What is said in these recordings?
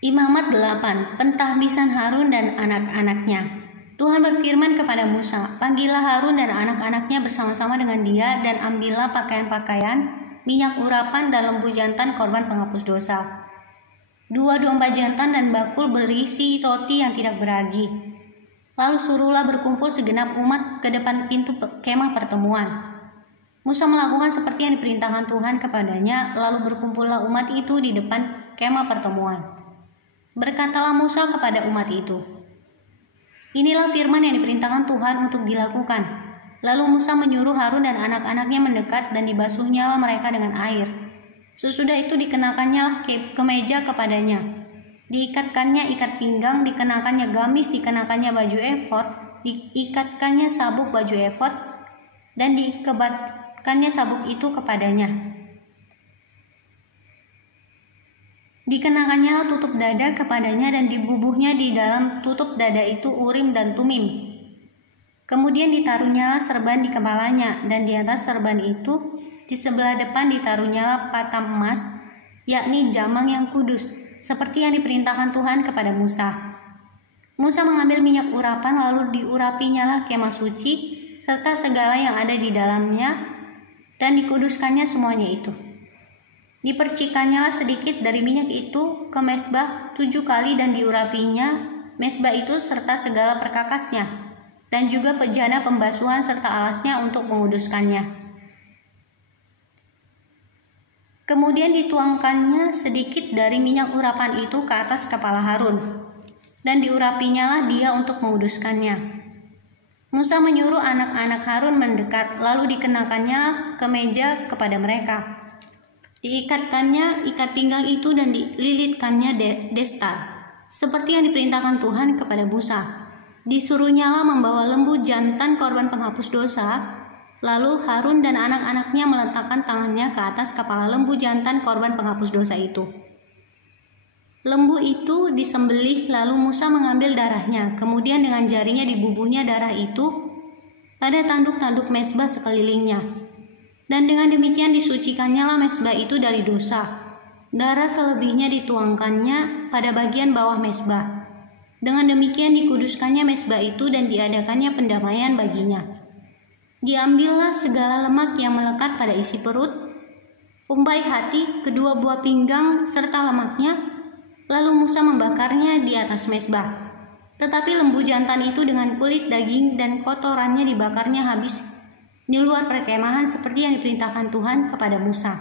Imamat 8. Pentahbisan Harun dan anak-anaknya. Tuhan berfirman kepada Musa, "Panggillah Harun dan anak-anaknya bersama-sama dengan dia, dan ambillah pakaian-pakaian, minyak urapan dan lembu jantan korban penghapus dosa, 2 domba jantan dan bakul berisi roti yang tidak beragi. Lalu suruhlah berkumpul segenap umat ke depan pintu kemah pertemuan." Musa melakukan seperti yang diperintahkan Tuhan kepadanya, lalu berkumpullah umat itu di depan kemah pertemuan. Berkatalah Musa kepada umat itu, "Inilah firman yang diperintahkan Tuhan untuk dilakukan." Lalu Musa menyuruh Harun dan anak-anaknya mendekat, dan dibasuhnyalah mereka dengan air. Sesudah itu dikenakannya kemeja kepadanya, diikatkannya ikat pinggang, dikenakannya gamis, dikenakannya baju efod, diikatkannya sabuk baju efod, dan dikebatkannya sabuk itu kepadanya. Dikenakannya tutup dada kepadanya, dan dibubuhnya di dalam tutup dada itu Urim dan Tumim. Kemudian ditaruhnyalah serban di kepalanya, dan di atas serban itu di sebelah depan ditaruhnyalah patam emas, yakni jamang yang kudus, seperti yang diperintahkan Tuhan kepada Musa. Musa mengambil minyak urapan, lalu diurapinyalah kemah suci serta segala yang ada di dalamnya, dan dikuduskannya semuanya itu. Dipercikannya sedikit dari minyak itu ke mezbah 7 kali, dan diurapinya mezbah itu serta segala perkakasnya, dan juga pejana pembasuhan serta alasnya untuk menguduskannya. Kemudian dituangkannya sedikit dari minyak urapan itu ke atas kepala Harun, dan diurapinyalah dia untuk menguduskannya. Musa menyuruh anak-anak Harun mendekat, lalu dikenakannya kemeja kepada mereka. Diikatkannya ikat pinggang itu, dan dililitkannya destar, seperti yang diperintahkan Tuhan kepada Musa. Disuruhnyalah membawa lembu jantan korban penghapus dosa. Lalu Harun dan anak-anaknya meletakkan tangannya ke atas kepala lembu jantan korban penghapus dosa itu. Lembu itu disembelih, lalu Musa mengambil darahnya, kemudian dengan jarinya dibubuhnya darah itu pada tanduk-tanduk mezbah sekelilingnya. Dan dengan demikian disucikannya mezbah itu dari dosa. Darah selebihnya dituangkannya pada bagian bawah mezbah. Dengan demikian dikuduskannya mezbah itu, dan diadakannya pendamaian baginya. Diambillah segala lemak yang melekat pada isi perut, umbai hati, kedua buah pinggang serta lemaknya, lalu Musa membakarnya di atas mezbah. Tetapi lembu jantan itu dengan kulit, daging, dan kotorannya dibakarnya habis di luar perkemahan, seperti yang diperintahkan Tuhan kepada Musa.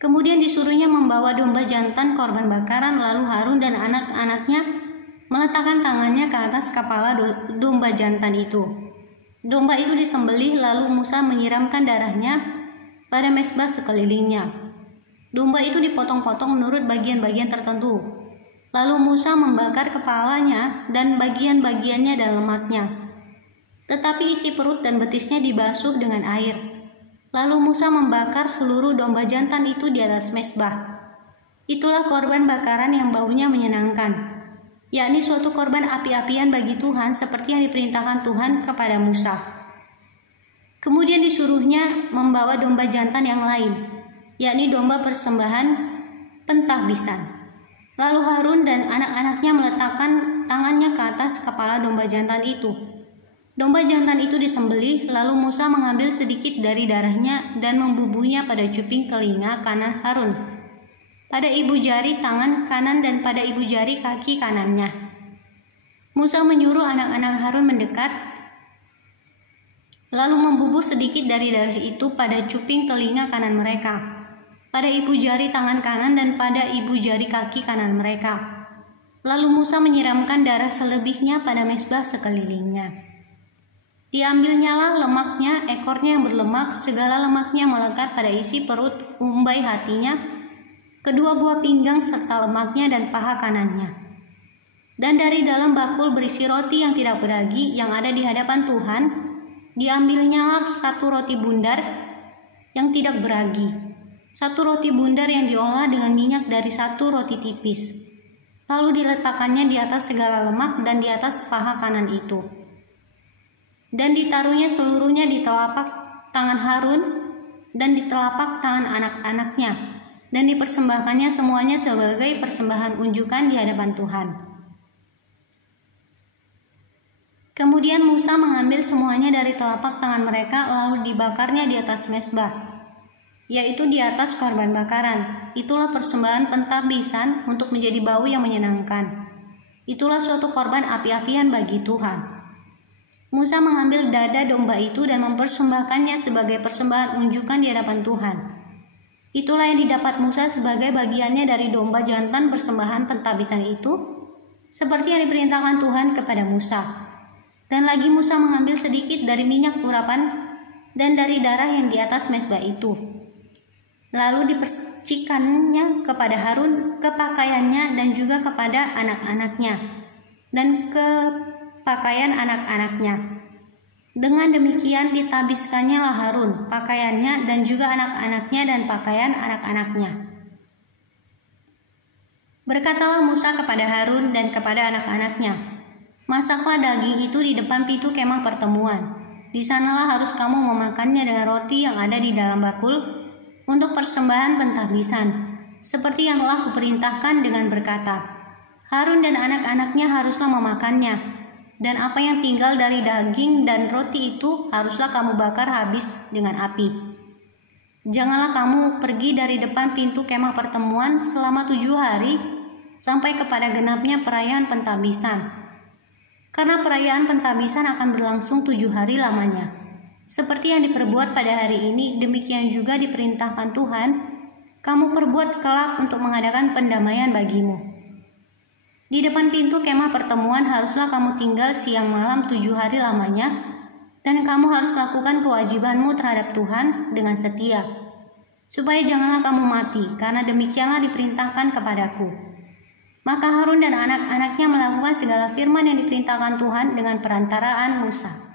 Kemudian disuruhnya membawa domba jantan korban bakaran, lalu Harun dan anak-anaknya meletakkan tangannya ke atas kepala domba jantan itu. Domba itu disembelih, lalu Musa menyiramkan darahnya pada mezbah sekelilingnya. Domba itu dipotong-potong menurut bagian-bagian tertentu. Lalu Musa membakar kepalanya dan bagian-bagiannya dan lemaknya. Tetapi isi perut dan betisnya dibasuh dengan air. Lalu Musa membakar seluruh domba jantan itu di atas mezbah. Itulah korban bakaran yang baunya menyenangkan, yakni suatu korban api-apian bagi Tuhan, seperti yang diperintahkan Tuhan kepada Musa. Kemudian disuruhnya membawa domba jantan yang lain, yakni domba persembahan pentahbisan. Lalu Harun dan anak-anaknya meletakkan tangannya ke atas kepala domba jantan itu. Domba jantan itu disembelih, lalu Musa mengambil sedikit dari darahnya dan membubuhnya pada cuping telinga kanan Harun, pada ibu jari tangan kanan, dan pada ibu jari kaki kanannya. Musa menyuruh anak-anak Harun mendekat, lalu membubuh sedikit dari darah itu pada cuping telinga kanan mereka, pada ibu jari tangan kanan, dan pada ibu jari kaki kanan mereka. Lalu Musa menyiramkan darah selebihnya pada mezbah sekelilingnya. Diambilnyalah lemaknya, ekornya yang berlemak, segala lemaknya melekat pada isi perut, umbai hatinya, kedua buah pinggang serta lemaknya, dan paha kanannya. Dan dari dalam bakul berisi roti yang tidak beragi yang ada di hadapan Tuhan, diambilnyalah 1 roti bundar yang tidak beragi, 1 roti bundar yang diolah dengan minyak dari 1 roti tipis. Lalu diletakkannya di atas segala lemak dan di atas paha kanan itu. Dan ditaruhnya seluruhnya di telapak tangan Harun dan di telapak tangan anak-anaknya, dan dipersembahkannya semuanya sebagai persembahan unjukan di hadapan Tuhan. Kemudian Musa mengambil semuanya dari telapak tangan mereka lalu dibakarnya di atas mezbah, yaitu di atas korban bakaran. Itulah persembahan pentabisan untuk menjadi bau yang menyenangkan. Itulah suatu korban api-apian bagi Tuhan. Musa mengambil dada domba itu dan mempersembahkannya sebagai persembahan unjukan di hadapan Tuhan. Itulah yang didapat Musa sebagai bagiannya dari domba jantan persembahan pentabisan itu, seperti yang diperintahkan Tuhan kepada Musa. Dan lagi Musa mengambil sedikit dari minyak urapan dan dari darah yang di atas mezbah itu. Lalu dipercikannya kepada Harun, ke pakaiannya dan juga kepada anak-anaknya, dan ke pakaian anak-anaknya. Dengan demikian ditabiskannya lah Harun, pakaiannya dan juga anak-anaknya dan pakaian anak-anaknya. Berkatalah Musa kepada Harun dan kepada anak-anaknya, "Masaklah daging itu di depan pintu kemah pertemuan. Di sanalah harus kamu memakannya dengan roti yang ada di dalam bakul untuk persembahan pentabisan, seperti yang telah kuperintahkan dengan berkata, Harun dan anak-anaknya haruslah memakannya, dan apa yang tinggal dari daging dan roti itu haruslah kamu bakar habis dengan api. Janganlah kamu pergi dari depan pintu kemah pertemuan selama 7 hari sampai kepada genapnya perayaan pentabisan. Karena perayaan pentabisan akan berlangsung 7 hari lamanya. Seperti yang diperbuat pada hari ini, demikian juga diperintahkan Tuhan, kamu perbuat kelak untuk mengadakan pendamaian bagimu. Di depan pintu kemah pertemuan haruslah kamu tinggal siang malam 7 hari lamanya, dan kamu harus lakukan kewajibanmu terhadap Tuhan dengan setia, supaya janganlah kamu mati, karena demikianlah diperintahkan kepadaku." Maka Harun dan anak-anaknya melakukan segala firman yang diperintahkan Tuhan dengan perantaraan Musa.